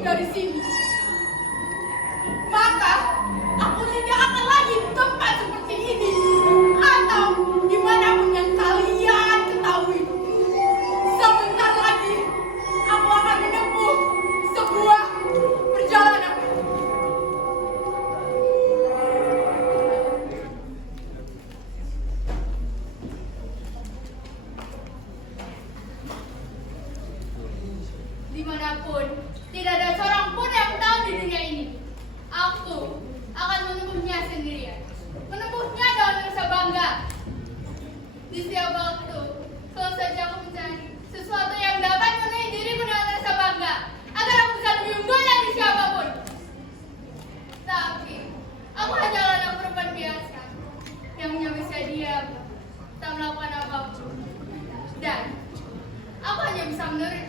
dari sini, maka aku tidak akan lagi di tempat seperti ini atau dimanapun yang kalian ketahui. Sebentar lagi aku akan menempuh sebuah perjalanan. Dimanapun, tidak ada seorang pun yang tahu di dunia ini. Aku akan menempuhnya sendirian. Menempuhnya dengan rasa bangga. Di setiap waktu, selalu saja aku mencari sesuatu yang dapat memenuhi diriku dengan rasa bangga, agar aku bisa lebih unggul dari siapapun. Tapi, aku hanyalah anak perempuan biasa yang hanya bisa diam, tak melakukan apapun. Dan, aku hanya bisa menurut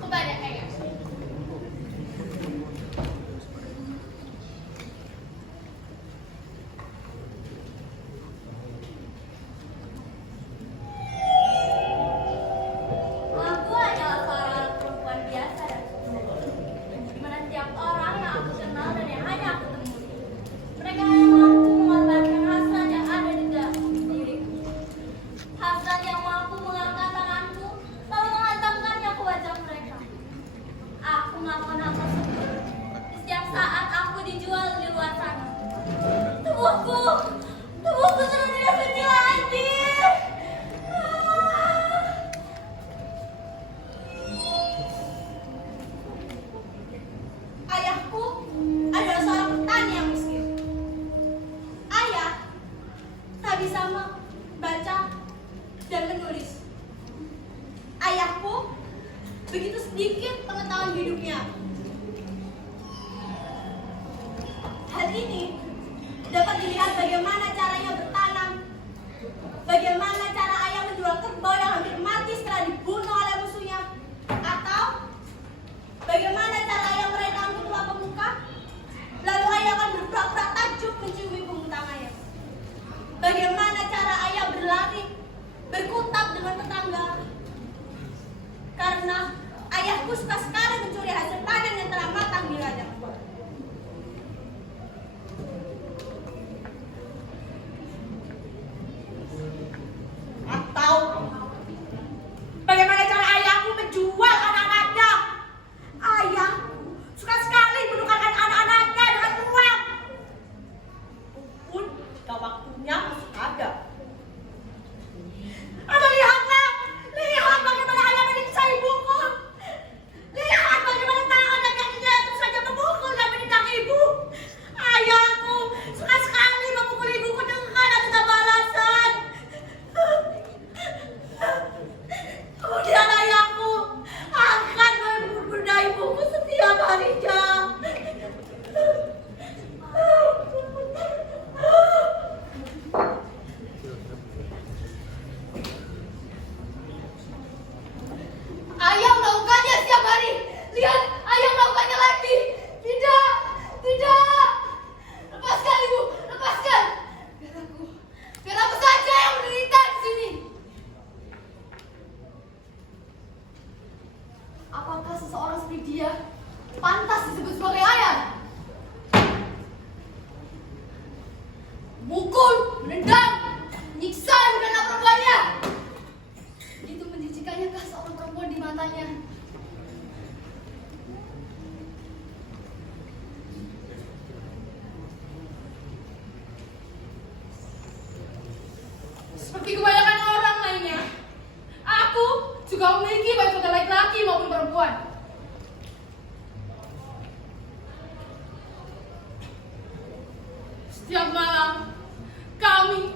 kepada ayah. Aku adalah seorang perempuan biasa dan sederhana, di mana setiap orang yang aku kenal dan yang hanya aku temui, mereka hanya mampu mengorbankan hasrat yang ada di dalam diriku. Hasrat yang mampu mengangkat tanganku lalu menghantamkannya ke wajah mereka. Aku melakukan hal tersebut di setiap saat aku dijual di luar sana. Tubuhku sudah tidak suci lagi. Ayahku adalah seorang petani yang miskin. Ayah tak bisa membaca dan menulis. Ayahku begitu sedikit pengetahuan hidupnya. Hal ini dapat dilihat bagaimana caranya bertanam, bagaimana cara ayah menjual kerbau yang hampir mati setelah dibunuh oleh musuhnya, atau bagaimana cara ayah meraih rambut tua pemuka, lalu ayah akan berpura-pura takjub menciumi pungut tangannya. Bagaimana cara ayah berlari, berkutat dengan tetangga. Karena ayahku suka sekali mencuri hasil panen yang telah matang di ladang. Atau bagaimana cara ayahku menjual anak-anaknya. Ayah suka sekali menukarkan anak-anaknya dengan uang. Pun jika waktunya masih ada. Atau lihat bagaimana ayah menyiksa ibuku. Lihat bagaimana tangan dan kakinya terus saja memukul dan menendang ibu. Ayahku suka sekali memukul ibuku dengan tanpa balasan. Kemudian ayahku akan membunuh ibuku setiap harinya. Ayah melakukannya setiap hari. Lihat, ayah melakukannya lagi. Tidak. Lepaskan ibu, lepaskan. Biar aku saja yang menderita di sini. Apakah seseorang seperti dia pantas disebut sebagai ayah? Mukul, menendang, menyiksa bukan anak perempuannya. Begitu menjijikannya kah seorang perempuan di matanya? Seperti kebanyakan orang lainnya, aku juga memiliki baik foto laki-laki maupun perempuan. Setiap malam, kami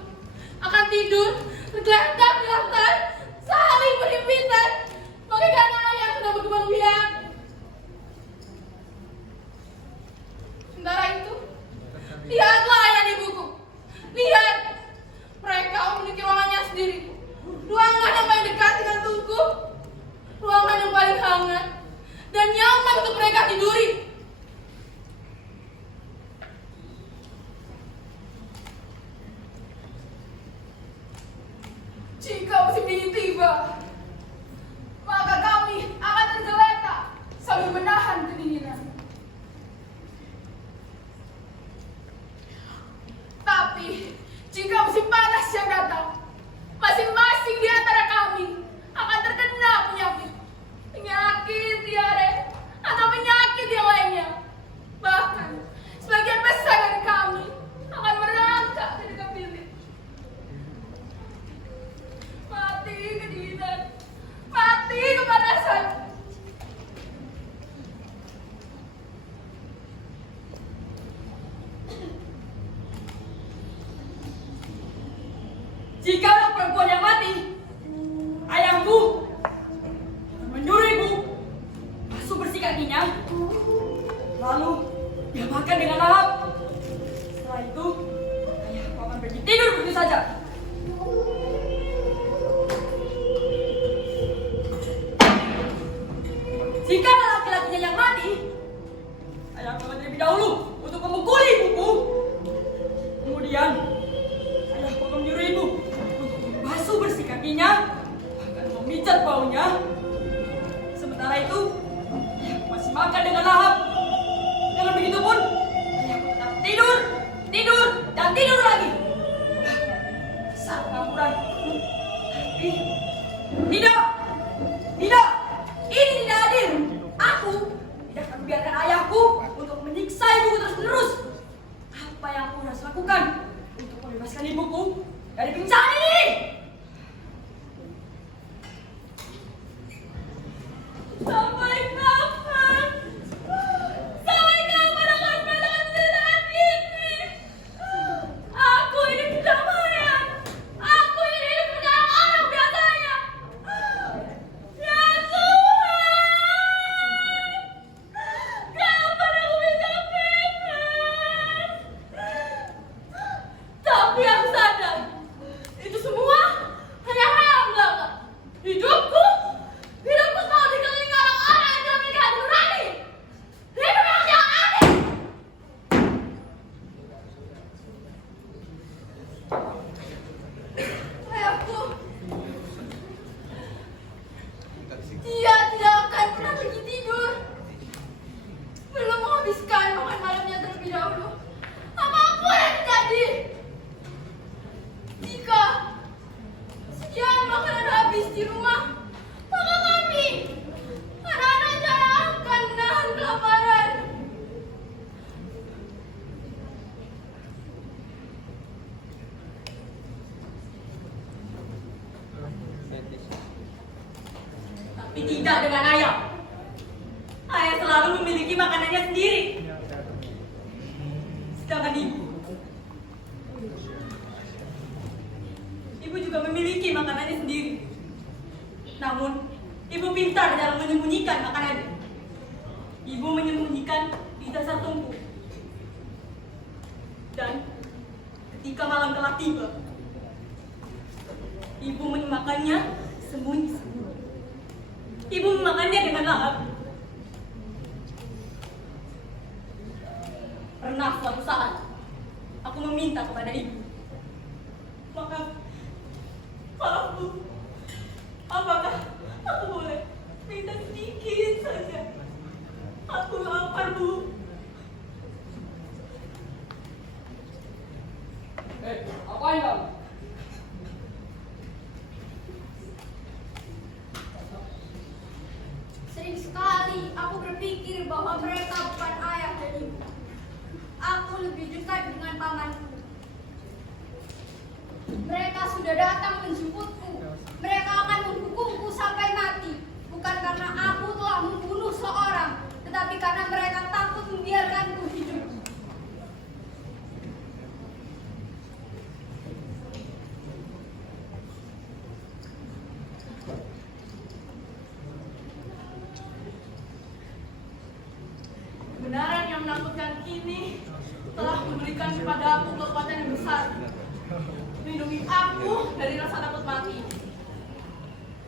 akan tidur tergeletak di lantai, saling berhimpitan, bagaikan ayah sudah berkembang biak. Sementara itu, lihatlah ayah dan ibuku. Lihat, mereka memiliki ruangannya sendiri. Ruangan yang paling dekat dengan tubuhku, ruangan yang paling hangat dan nyaman untuk mereka tiduri. Jika musim dingin tiba, maka kami akan tergeletak sambil menahan kedinginan. kakinya. Lalu dia makan dengan lahap. Setelah itu, ayahku akan pergi tidur begitu saja. Jika ada laki-lakinya yang mati, ayahku akan terlebih dahulu untuk memukuli ibuku. Kemudian, ayahku akan menyuruh ibu untuk membasuh bersih kakinya, bahkan memijat baunya. Sementara itu, ayahku masih makan dengan lahap. Dengan begitu pun, ayahku tetap tidur, tidur, dan tidur lagi. Besar pengangguran. Tapi, tidak, tidak, ini tidak adil. Aku tidak akan membiarkan ayahku untuk menyiksa ibuku terus-menerus. Apa yang aku harus lakukan untuk membebaskan ibuku dari penyiksaan ini? Sampai kapan? Sampai kapan akan melakukan penderitaan ini? Aku ini kedamaian. Aku ini hidup menjadi orang biasanya. Ya Tuhan, kapan aku bisa bebas? Tapi aku sadar, itu semua hanya hayal belaka. Hidupku selalu dikelilingi orang-orang yang tidak memiliki hati nurani. Hidup yang aneh. Ayahku, dia tidak akan pernah pergi tidur belum menghabiskan makan malamnya terlebih dahulu. Apapun yang terjadi, jika sekian makanan habis di rumah, maka kami, anak-anak saya akan menahan kelaparan. Tapi tidak dengan ayah. Ayah selalu memiliki makanannya sendiri. Sedangkan ibu juga memiliki makanannya sendiri. Namun, ibu pintar dalam menyembunyikan makanannya. Ibu menyembunyikan di dasar tungku. Dan ketika malam telah tiba, ibu memakannya sembunyi-sembunyi. Ibu memakannya dengan lahap. Pernah suatu saat, aku meminta kepada ibu, "Maaf, Bu, apakah aku boleh minta sedikit saja? Aku lapar, Bu." Apain kamu? Sering sekali aku berpikir bahwa mereka bukan ayah dan ibu. Aku lebih dekat dengan pamanku. Mereka sudah datang menjemputku. Mereka akan menghukumku sampai mati. Bukan karena aku telah membunuh seorang, tetapi karena mereka takut membiarkanku hidup. Kebenaran yang menakutkan ini telah memberikan kepada aku kekuatan yang besar, melindungi aku dari rasa takut mati.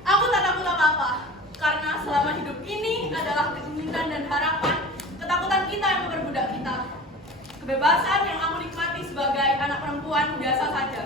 Aku tak takut apa-apa, karena selama hidup ini adalah keinginan dan harapan, ketakutan kita yang memperbudak kita. Kebebasan yang aku nikmati sebagai anak perempuan biasa saja.